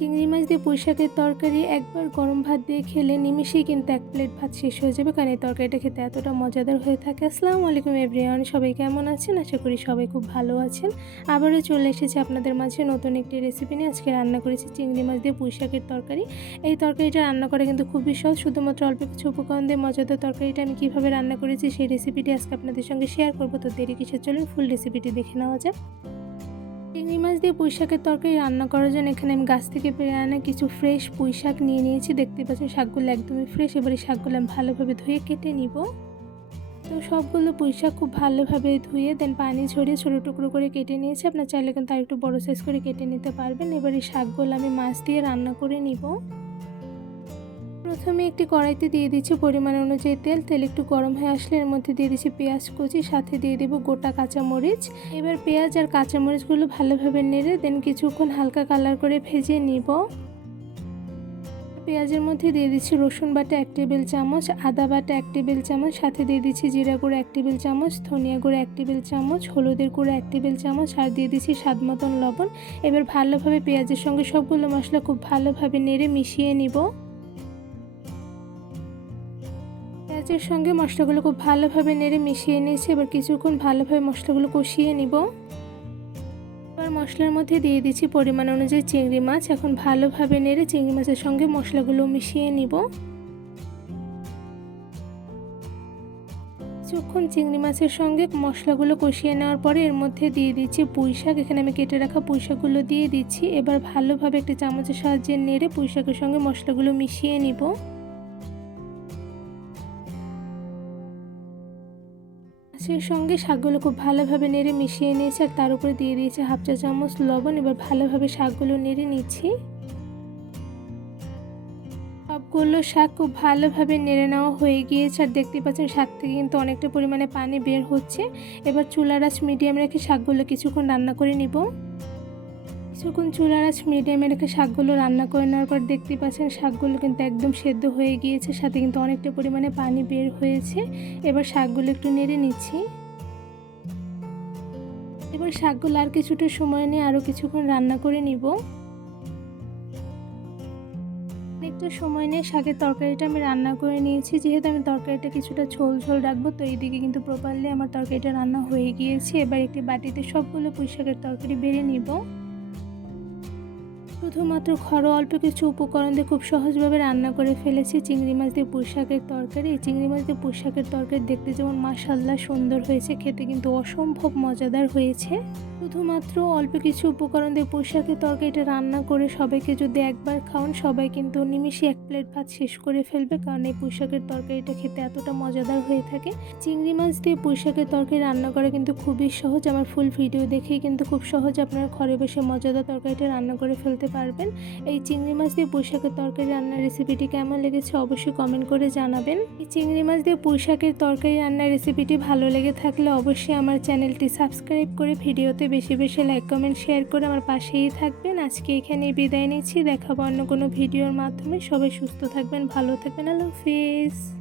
চিংড়ি মাছ দিয়ে পুঁই শাকের তরকারি একবার গরম ভাত দিয়ে খেলে নিমেষেই কিন্তু এক প্লেট ভাত শেষ হয়ে যাবে, কারণ এই তরকারিটা খেতে এতটা মজাদার হয়ে থাকে। আসসালামু আলাইকুম এভরিওয়ান, সবাই কেমন আছেন? আশা করি সবাই খুব ভালো আছেন। আবারও চলে এসেছি আপনাদের মাঝে নতুন একটি রেসিপি নিয়ে। আজকে রান্না করেছি চিংড়ি মাছ দিয়ে পুঁই শাকের তরকারি। এই তরকারিটা রান্না করা কিন্তু খুবই সহজ, শুধুমাত্র অল্প কিছু উপকরণ দিয়ে মজাদার তরকারিটা আমি কীভাবে রান্না করেছি সেই রেসিপিটি আজকে আপনাদের সঙ্গে শেয়ার করবো। তো দেরি কিসের, চলুন ফুল রেসিপিটি দেখে নেওয়া যাক। চিংড়ি মাছ দিয়ে পুঁই শাকের তরকারি রান্না করার জন্য এখানে আমি গাছ থেকে পেরে আনা কিছু ফ্রেশ পুঁই শাক নিয়ে নিয়েছি। দেখতে পাচ্ছেন শাকগুলো একদমই ফ্রেশ। এবারে শাকগুলো আমি ভালোভাবে ধুয়ে কেটে নিব। তো সবগুলো পুঁই শাক খুব ভালোভাবে ধুয়ে দেন পানি ঝরিয়ে ছোটো টুকরো করে কেটে নিয়েছি। আপনার চাইলে কিন্তু আর একটু বড়ো সাইজ করে কেটে নিতে পারবেন। এবার এই শাকগুলো আমি মাছ দিয়ে রান্না করে নিব। প্রথমে একটি কড়াইতে দিয়ে দিচ্ছি পরিমাণ অনুযায়ী তেল একটু গরম হয়ে আসলে এর মধ্যে দিয়ে দিচ্ছি পেঁয়াজ কুচি, সাথে দিয়ে দেবো গোটা কাঁচামরিচ। এবার পেঁয়াজ আর কাঁচামরিচগুলো ভালোভাবে নেড়ে দেন কিছুক্ষণ হালকা কালার করে ভেজে নিব। পেঁয়াজের মধ্যে দিয়ে দিচ্ছি রসুন বাটা 1 টেবিল চামচ, আদা বাটা 1 টেবিল চামচ, সাথে দিয়ে দিচ্ছি জিরা গুঁড়ো 1 টেবিল চামচ, ধনিয়া গুঁড়ো 1 টেবিল চামচ, হলুদের গুঁড়ো 1 টেবিল চামচ, আর দিয়ে দিচ্ছি স্বাদ মতন লবণ। এবার ভালোভাবে পেঁয়াজের সঙ্গে সবগুলো মশলা খুব ভালোভাবে নেড়ে মিশিয়ে নিব। পেঁয়াজের সঙ্গে মশলাগুলো খুব ভালোভাবে নেড়ে মিশিয়ে নিয়েছি। এবার কিছুক্ষণ ভালোভাবে মশলাগুলো কষিয়ে নিব। এবার মশলার মধ্যে দিয়ে দিচ্ছি পরিমাণ অনুযায়ী চিংড়ি মাছ। এখন ভালোভাবে নেড়ে চিংড়ি মাছের সঙ্গে মশলাগুলো মিশিয়ে নিব। কিছুক্ষণ চিংড়ি মাছের সঙ্গে মশলাগুলো কষিয়ে নেওয়ার পরে এর মধ্যে দিয়ে দিচ্ছি পুঁই শাক। এখানে আমি কেটে রাখা পুঁই শাকগুলো দিয়ে দিচ্ছি। এবার ভালোভাবে একটি চামচের সাহায্যে নেড়ে পুঁই শাকের সঙ্গে মশলাগুলো মিশিয়ে নিব। মাছের সঙ্গে শাকগুলো খুব ভালোভাবে নেড়ে মিশিয়ে নিয়েছি, আর তার উপরে দিয়ে দিয়েছি হাফ চা চামচ লবণ। এবার ভালোভাবে শাকগুলো নেড়ে নিচ্ছি। সবগুলো শাক খুব ভালোভাবে নেড়ে নেওয়া হয়ে গিয়েছে, আর দেখতে পাচ্ছেন শাক থেকে কিন্তু অনেকটা পরিমাণে পানি বের হচ্ছে। এবার চুলার আঁচ মিডিয়াম রেখে শাকগুলো কিছুক্ষণ রান্না করে নিব। কিছুক্ষণ চুলার আঁচ মিডিয়ামে রেখে শাকগুলো রান্না করে নেওয়ার পর দেখতে পাচ্ছেন শাকগুলো কিন্তু একদম সেদ্ধ হয়ে গিয়েছে, সাথে কিন্তু অনেকটা পরিমাণে পানি বের হয়েছে। এবার শাকগুলো একটু নেড়ে নিচ্ছি। এবার শাকগুলো আর কিছুটা সময় নিয়ে আরও কিছুক্ষণ রান্না করে নিব। অনেকটা সময় নিয়ে শাকের তরকারিটা আমি রান্না করে নিয়েছি। যেহেতু আমি তরকারিটা কিছুটা ঝোল ঝোল রাখবো, তো এইদিকে কিন্তু প্রপারলি আমার তরকারিটা রান্না হয়ে গিয়েছে। এবার একটি বাটিতে সবগুলো পুঁই শাকের তরকারি বেড়ে নিব। শুধুমাত্র ঘরোয়া অল্প কিছু উপকরণ দিয়ে খুব সহজভাবে রান্না করে ফেলেছি চিংড়ি মাছ দিয়ে পুঁই শাকের তরকারি। এই চিংড়ি মাছ দিয়ে পুঁই শাকের তরকারি দেখতে যেমন মাশাআল্লাহ সুন্দর হয়েছে, খেতে কিন্তু অসম্ভব মজাদার হয়েছে। শুধুমাত্র অল্প কিছু উপকরণ দিয়ে পুঁই শাকের তরকারিটা রান্না করে সবাইকে যদি একবার খাওয়ান, সবাই কিন্তু নিমিষে এক প্লেট ভাত শেষ করে ফেলবে, কারণ এই পুঁই শাকের তরকারিটা খেতে এতটা মজাদার হয়ে থাকে। চিংড়ি মাছ দিয়ে পুঁই শাকের তরকারি রান্না করা কিন্তু খুবই সহজ। আমার ফুল ভিডিও দেখেই কিন্তু খুব সহজ আপনারা ঘরে বসে মজাদার তরকারিটা রান্না করে ফেলতে পারবেন। এই চিংড়ি মাছ দিয়ে পুঁই শাকের তরকারি রান্নার রেসিপিটি কেমন লেগেছে অবশ্যই কমেন্ট করে জানাবেন। এই চিংড়ি মাছ দিয়ে পুঁই শাকের তরকারি রান্নার রেসিপিটি ভালো লেগে থাকলে অবশ্যই আমার চ্যানেলটি সাবস্ক্রাইব করে ভিডিওতে বেশি বেশি লাইক কমেন্ট শেয়ার করে আমার পাশেই থাকবেন। আজকে এখানে বিদায় নিচ্ছি, দেখাবো অন্য কোনো ভিডিওর মাধ্যমে। সবাই সুস্থ থাকবেন, ভালো থাকবেন। আল্লাহ হাফেজ।